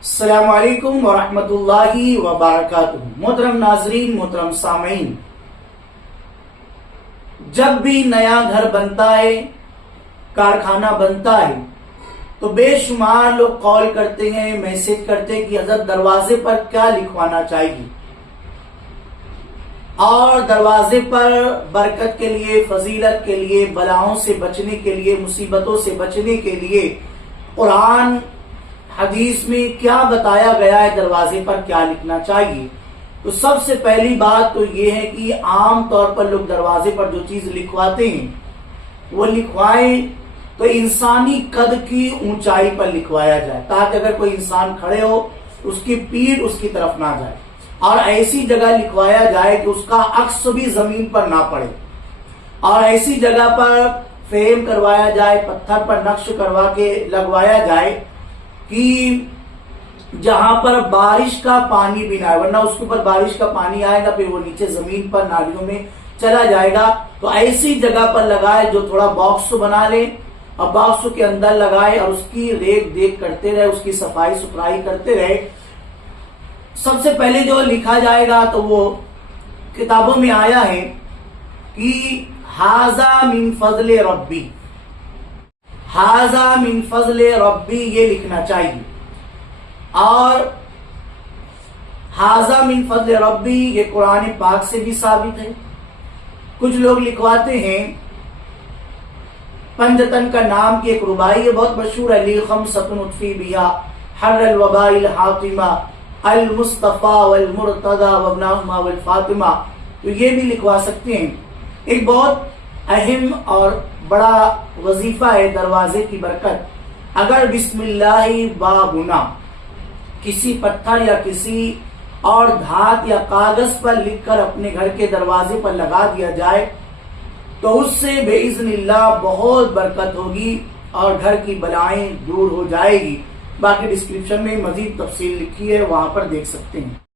السلام علیکم ورحمۃ اللہ وبرکاتہ۔ محترم ناظرین، محترم سامعین، جب بھی نیا گھر بنتا ہے، کارخانہ بنتا ہے، تو بے شمار لوگ کال کرتے ہیں، میسج کرتے ہیں کہ حضرت دروازے پر کیا لکھوانا چاہیے، اور دروازے پر برکت کے لیے، فضیلت کے لیے، بلاؤں سے بچنے کے لیے، مصیبتوں سے بچنے کے لیے قرآن حدیث میں کیا بتایا گیا ہے، دروازے پر کیا لکھنا چاہیے۔ تو سب سے پہلی بات تو یہ ہے کہ عام طور پر لوگ دروازے پر جو چیز لکھواتے ہیں وہ لکھوائیں تو انسانی قد کی اونچائی پر لکھوایا جائے، تاکہ اگر کوئی انسان کھڑے ہو اس کی پیٹھ اس کی طرف نہ جائے، اور ایسی جگہ لکھوایا جائے کہ اس کا عکس بھی زمین پر نہ پڑے، اور ایسی جگہ پر فریم کروایا جائے، پتھر پر نقش کروا کے لگوایا جائے کہ جہاں پر بارش کا پانی بھی نہ آئے، ورنہ اس کے اوپر بارش کا پانی آئے گا، پھر وہ نیچے زمین پر نالیوں میں چلا جائے گا۔ تو ایسی جگہ پر لگائے جو تھوڑا باکس بنا لے اور باکس کے اندر لگائے، اور اس کی ریکھ دیکھ کرتے رہے، اس کی صفائی ستھرائی کرتے رہے۔ سب سے پہلے جو لکھا جائے گا تو وہ کتابوں میں آیا ہے کہ ھذا من فضل ربی، ھذا من فضل ربی، یہ لکھنا چاہیے۔ اور ھذا من فضل ربی یہ قرآن پاک سے بھی ثابت ہے۔ کچھ لوگ لکھواتے ہیں، پنجتن کا نام کی ایک ربائی ہے، بہت مشہور ہے، لی خمسۃ اطفی بہا حر الوباء الحاطمہ المصطفیٰ والمرتضی وابنہما والفاطمہ، تو یہ بھی لکھوا سکتے ہیں۔ ایک بہت اہم اور بڑا وظیفہ ہے دروازے کی برکت۔ اگر بسم اللہ بابنا کسی پتھر یا کسی اور دھات یا کاغذ پر لکھ کر اپنے گھر کے دروازے پر لگا دیا جائے تو اس سے باذن اللہ بہت برکت ہوگی اور گھر کی بلائیں دور ہو جائے گی۔ باقی ڈسکرپشن میں مزید تفصیل لکھی ہے، وہاں پر دیکھ سکتے ہیں۔